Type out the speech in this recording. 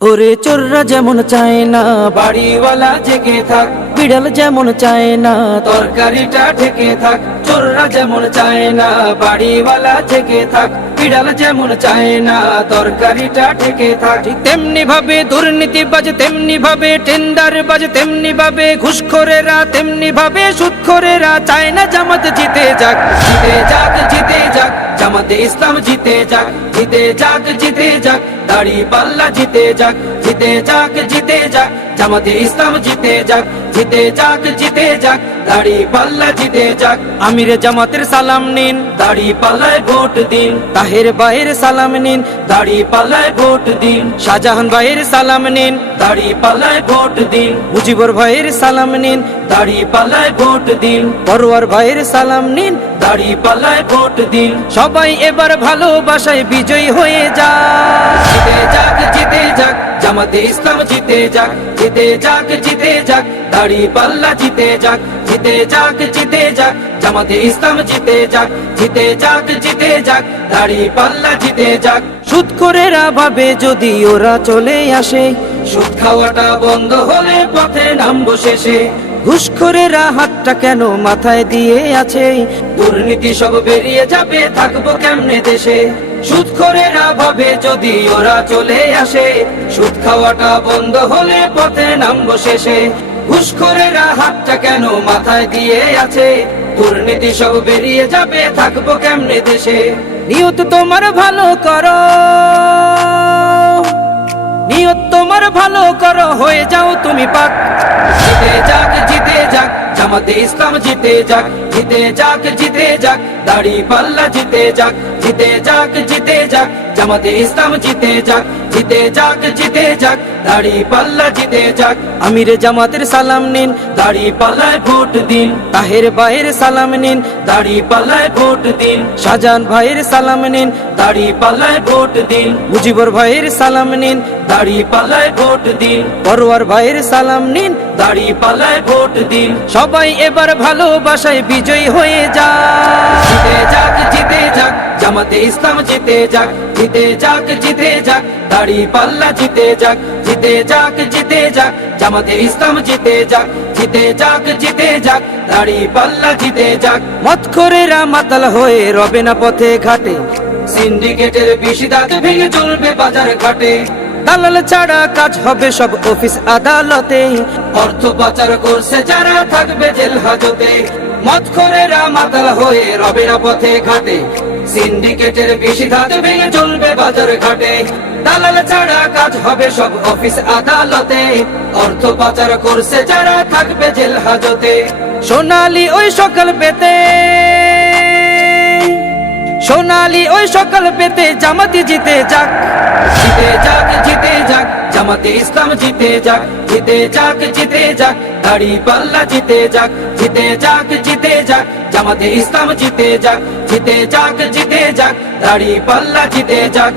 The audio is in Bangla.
ওরে চোররা যেমন চায় না বাড়িওয়ালা জেগে থাক, বিড়াল যেমন চায় না তরকারিটা ঢেকে থাক। চোররা যেমন চায় না বাড়িওয়ালা জেগে থাক, বিড়াল যেমন চায় না তরকারিটা ঢেকে থাক। তেমনি ভাবে দুর্নীতিবাজ, তেমনি ভাবে টেন্ডার বাজ, তেমনি ভাবে ঘুষখোরেরা, তেমনি ভাবে সুদখোরেরা চায় না জামাত জিতে যাক। জিতে যাক, জিতে যাক, জামাতে ইসলাম জিতে যাক। জিতে যাক, জিতে যাক, দাড়ি পাল্লা জিতে যাক। জিতে যাক, জিতে যাক, জামাতে ইসলাম জিতে যাক। জিতে যাক, জিতে যাক, দাড়ি পাল্লা জিতে যাক। আমিরে জামাতের সালাম নিন, দাড়ি পাল্লায় ভোট দিন। তাহের ভাইয়ের সালাম নিন, দাড়ি পাল্লায় ভোট দিন। শাহজাহান ভাইয়ের সালাম নিন, দাড়ি পাল্লায় ভোট দিন। মুজিবুর ভাইয়ের সালাম নিন, দাড়ি পাল্লায় ভোট দিন। পরওয়ার ভাইয়ের সালাম নিন, দাড়ি পাল্লায় ভোট দিন। সবাই এবার ভালোবাসায় বিজয়ী হয়ে যাক। জিতে যাক, জিতে যাক, জামাতে ইসলাম জিতে যাক। জিতে যাক, জিতে যাক, দাড়ি পাল্লা জিতে যাক। জিতে যাক, জিতে যাক, জামাতে ইসলাম জিতে যাক। জিতে যাক, জিতে যাক, দাড়ি পাল্লা জিতে যাক। সুদখোরেরা ভাবে যদি ওরা চলে আসে, সুদ খাওয়াটা বন্ধ হলে পথে নামবো শেষে। ঘুষখোরেরা হাতটা কেন মাথায় দিয়ে আছে, দুর্নীতি সব বেরিয়ে যাবে, থাকবো কেমনে দেশে। সুদখোরেরা ভাবে যদি ওরা চলে আসে, সুদ খাওয়াটা বন্ধ হলে পথে নামবো শেষে। ঘুষখোরেরা হাতটা কেন মাথায় দিয়ে আছে, দুর্নীতি সব বেরিয়ে যাবে, থাকবো কেমনে দেশে। নিয়ত তোমার ভালো করো, নিয়ত তোমার ভালো করো, হয়ে যাও তুমি পাক। জিতে যাক, জিতে যাক, জামাতে ইসলাম জিতে যাক। জিতে যাক, জিতে যাক, দাড়ি পাল্লা জিতে যাক। জিতে যাক, জিতে যাক, জামাতে ইসলাম জিতে যাক। জিতে যাক, জিতে যাক, দাড়ি পাল্লা জিতে যাক। আমিরে জামাতের সালাম নিন, দাড়ি পাল্লায় ভোট দিন। তাহের ভাইয়ের সালাম নিন, দাড়ি পাল্লায় ভোট দিন। শাহজাহান ভাইয়ের সালাম নিন, দাড়ি পাল্লায় ভোট দিন। মুজিবুর ভাইয়ের সালাম নিন, দাড়ি পাল্লায় ভোট দিন। পরওয়ার ভাইয়ের সালাম নিন, দাড়ি পাল্লায় ভোট দিন। সবাই এবার ভালোবাসায় বিজয়ী হয়ে যাক। জিতে যাক, জিতে যাক, জামাতে ইসলাম জিতে যাক। জিতে যাক, জিতে যাক, দাড়ি পাল্লা জিতে যাক। জিতে যাক, জিতে যাক, জামাতে ইসলাম জিতে যাক। জিতে যাক, জিতে যাক, দাড়ি পাল্লা জিতে যাক। মদখোরেরা মাতাল হয়ে রবে না পথে ঘাটে, সিন্ডিকেটের বেশি দাঁত ভেঙে চলবে বাজার ঘাটে। দালাল ছাড়া কাজ হবে সব অফিস আদালতে, অর্থ পাচার করছে যারা থাকবে জেল হাজতে। মদখোরেরা মাতাল হয়ে রবে না পথে ঘাটে, সিন্ডিকেটের বেশি দাঁত ভেঙে চলবে বাজার ঘাটে। দালাল ছাড়া কাজ হবে সব অফিস আদালতে, অর্থ পাচার করছে যারা থাকবে জেল হাজতে। সোনালি ওই সকাল পেতে, সোনালি ওই সকাল পেতে জামাতে জিতে যাক। জিতে যাক, জিতে যাক, জামাতে ইসলাম জিতে যাক। জিতে যাক, জিতে যাক, দাড়ি পাল্লা জিতে যাক। জিতে যাক, জিতে যাক, জামাতে ইসলাম জিতে যাক। জিতে যাক, জিতে যাক, দাড়ি পাল্লা জিতে যাক।